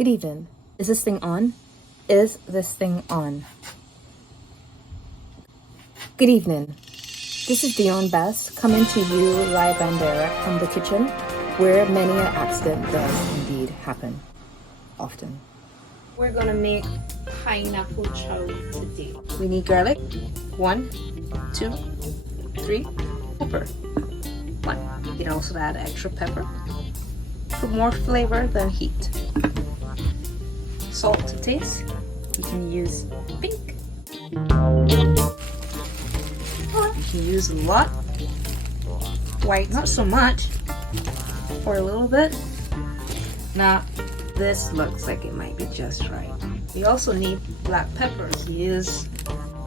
Good evening. Is this thing on? Is this thing on? Good evening. This is Dion Bass coming to you live and direct from the kitchen, where many an accident does indeed happen. Often. We're gonna make pineapple chow today. We need garlic. 1, 2, 3. Pepper. 1. You can also add extra pepper for more flavor than heat. Salt to taste. You can use pink. Or you can use a lot. White, not so much. Or a little bit. Now, this looks like it might be just right. We also need black peppers. Use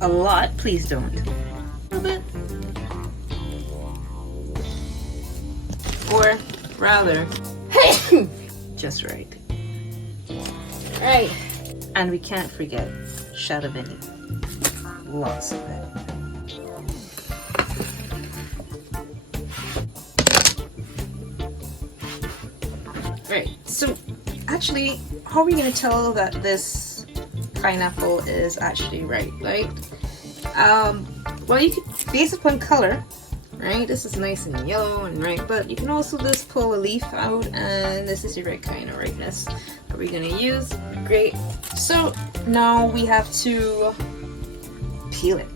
a lot, please don't. A little bit. Or rather, just right. Right. And we can't forget shadabini. Lots of it. Right. So actually, how are we going to tell that this pineapple is actually right? Well, you can base upon color, right? This is nice and yellow and right, but you can also just pull a leaf out, and this is the right kind of ripeness that we're going to use. Great. So now we have to peel it.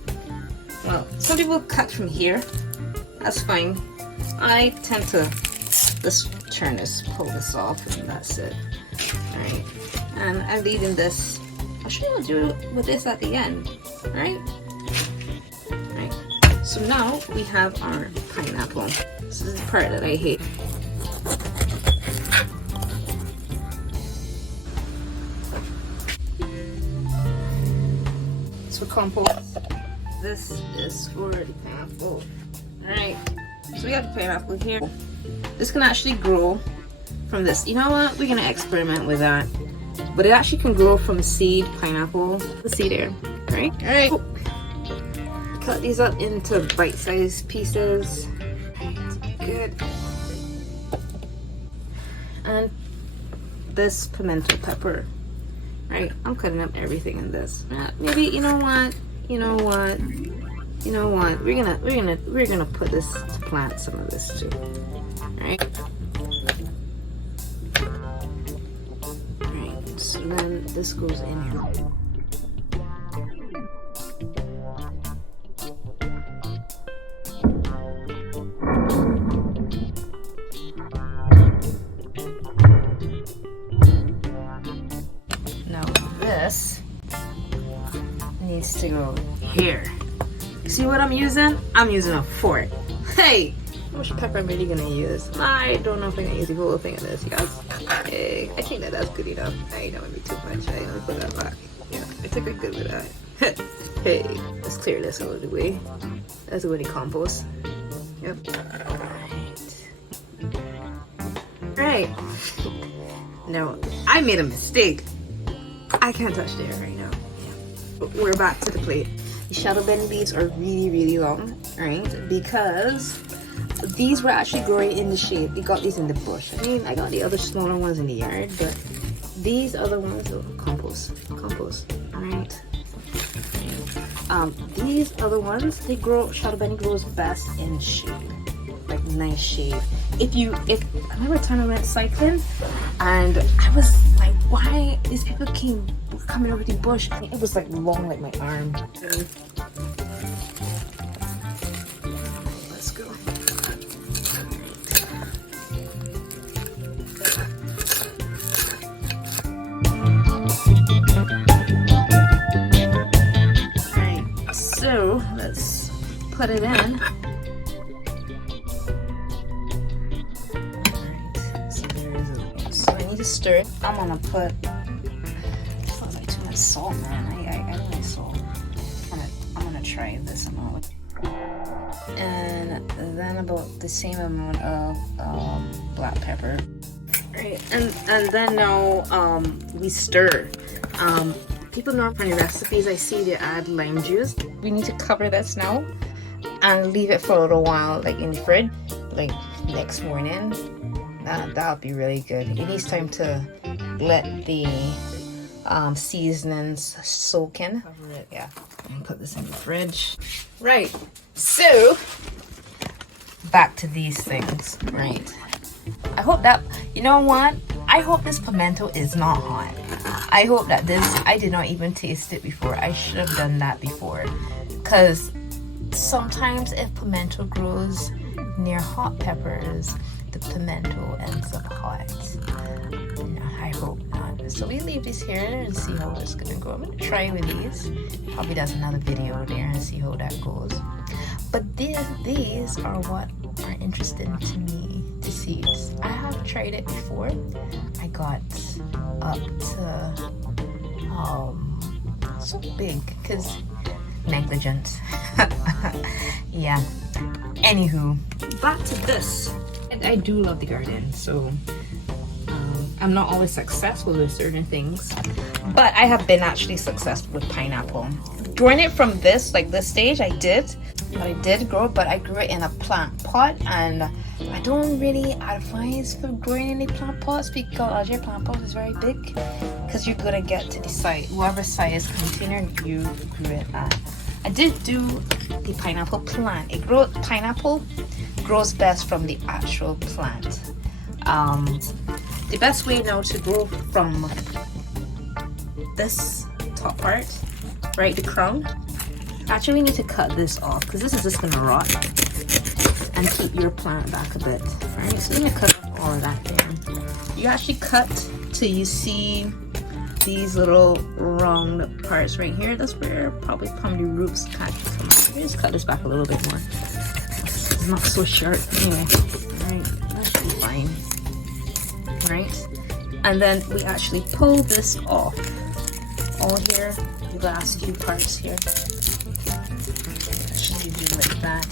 Well, some people cut from here. That's fine. I tend to just pull this off, and that's it. Alright, and I'm leaving this. I'll show you what to do with this at the end. Alright? Right. So now we have our pineapple. This is the part that I hate. So compost. This is for the pineapple. Alright. So we have the pineapple here. This can actually grow from this. You know what? We're gonna experiment with that. But it actually can grow from seed pineapple. The seed there, right? All right. Cut these up into bite-sized pieces. Good. And this pimento pepper. Right? I'm cutting up everything in this. Maybe you know what? We're gonna put this to plant some of this too. Right? Right. So then this goes in here. Now this needs to go here. You see what I'm using? I'm using a fork. Hey! How much pepper I'm really gonna use? I don't know if I'm gonna use the whole thing of this, guys. Hey, I think that's good enough. I don't want to be too much. I don't put that back. Yeah, I took a good with that. Hey, let's clear this out of the way. That's the way to compost. Yep. Right. No, I made a mistake. I can't touch the air right now. But we're back to the plate. The shadow bend leaves are really long, right? Because these were actually growing in the shade. We got these in the bush. I mean, I got the other smaller ones in the yard, but these other ones are compost, right? These other ones, they grow. Shadow bend grows best in shade, like nice shade. If I remember a time I went cycling, and I was like, why these people coming over the bush? It was like long, like my arm. Let's go. Alright, so let's put it in. Stir it. I'm gonna put. This looks like too much salt, man. I don't like salt. I'm gonna try this amount, and then about the same amount of black pepper. Right, and then now we stir. People know from the recipes I see they add lime juice. We need to cover this now and leave it for a little while, like in the fridge, like next morning. That'll be really good. It needs time to let the seasonings soak in. Cover it, yeah, and put this in the fridge. Right, so back to these things, right? I hope that, you know what? I hope this pimento is not hot. I hope that this, I did not even taste it before. I should have done that before. Because sometimes if pimento grows near hot peppers, the pimento ends up hot. No, I hope not. So we leave these here and see how it's gonna go. I'm gonna try with these. Probably does another video there and see how that goes. But these are what are interesting to me, the seeds. I have tried it before. I got up to so big because negligence. Yeah. Anywho, back to this. And I do love the garden, so I'm not always successful with certain things, but I have been actually successful with pineapple. Growing it from this, like this stage, I did grow it, but I grew it in a plant pot, and I don't really advise for growing in the plant pots because your plant pot is very big, because you're gonna get to decide whatever size container you grew it at. I did do the pineapple plant. Pineapple grows best from the actual plant. The best way now to grow from this top part, right, the crown, actually need to cut this off because this is just gonna rot and keep your plant back a bit, right? So you're gonna cut all of that there. You actually cut till you see these little round parts right here. That's where probably the roots can't come out. Let me just cut this back a little bit more. It's not so sharp anyway. Alright, that should be fine. Right? And then we actually pull this off. All here, the last few parts here. Actually do like that.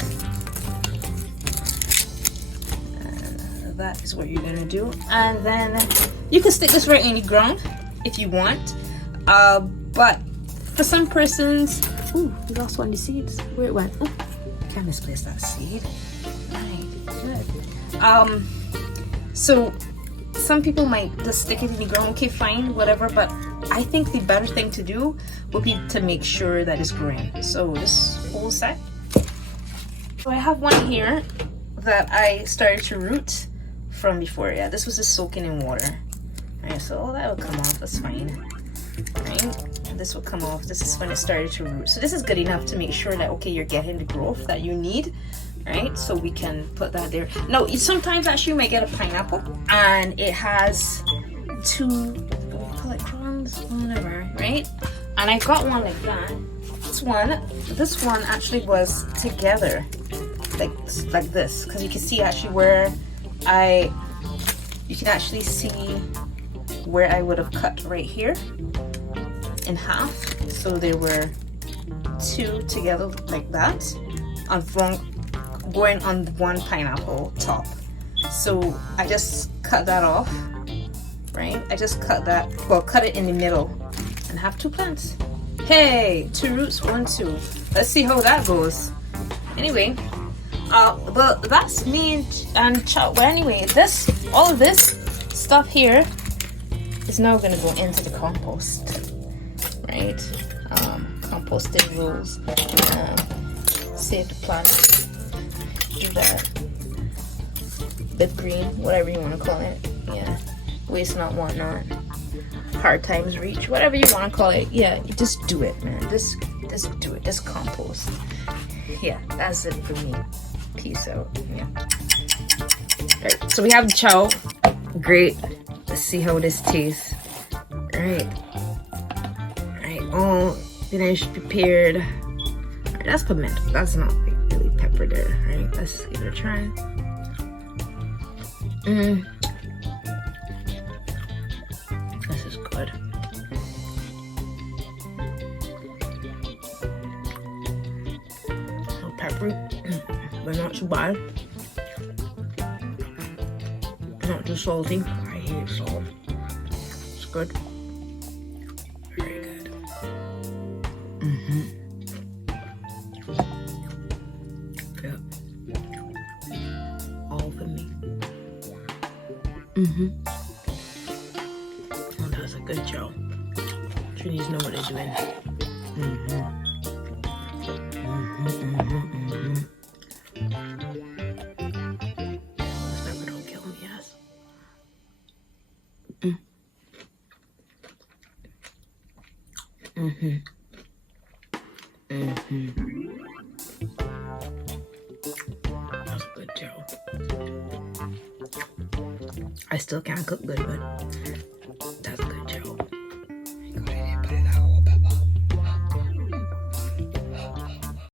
And that is what you're gonna do. And then you can stick this right in the ground if you want. But for some persons, ooh, we lost one of the seeds. Where it went? Oh, can't misplace that seed. Right, good. So some people might just stick it in the ground. Okay, fine, whatever. But I think the better thing to do would be to make sure that it's growing. So this whole set. So I have one here that I started to root from before. Yeah, this was just soaking in water. Alright, so all that will come off. That's fine. Right? This will come off. This is when it started to root. So this is good enough to make sure that, okay, you're getting the growth that you need. Right, so we can put that there. Now, sometimes actually you might get a pineapple and it has two, what do you call it, crumbs, whatever, right? And I got one like that. This one actually was together, like this, because you can see actually where you can actually see where I would have cut right here in half. So there were two together like that on going on one pineapple top. So I just cut that off, right? I just cut it in the middle and have two plants. Hey, two roots, 1, 2. Let's see how that goes. Anyway, well, that's me and Chow. Well, anyway, all of this stuff here is now gonna go into the compost, right? Composting rules. Save the planet. Do that. Bit green, whatever you want to call it. Yeah. Waste not, want not. Hard times reach, whatever you want to call it. Yeah, you just do it, man. Just do it. Just compost. Yeah, that's it for me. Peace out. Yeah. Right, so we have the chow. Great. Let's see how this tastes. Alright. Alright, all finished, prepared. Alright, that's pimento. That's not really pepper there. Alright, let's give it a try. This is good. So peppery, but not too bad. Not too salty. I hate salt. It's good. Very good. Yeah. All for me. Good job. Trini's know what they're doing. Mm-hmm. This pepper don't kill me, yes. That's good, Joe. I still can't cook good, but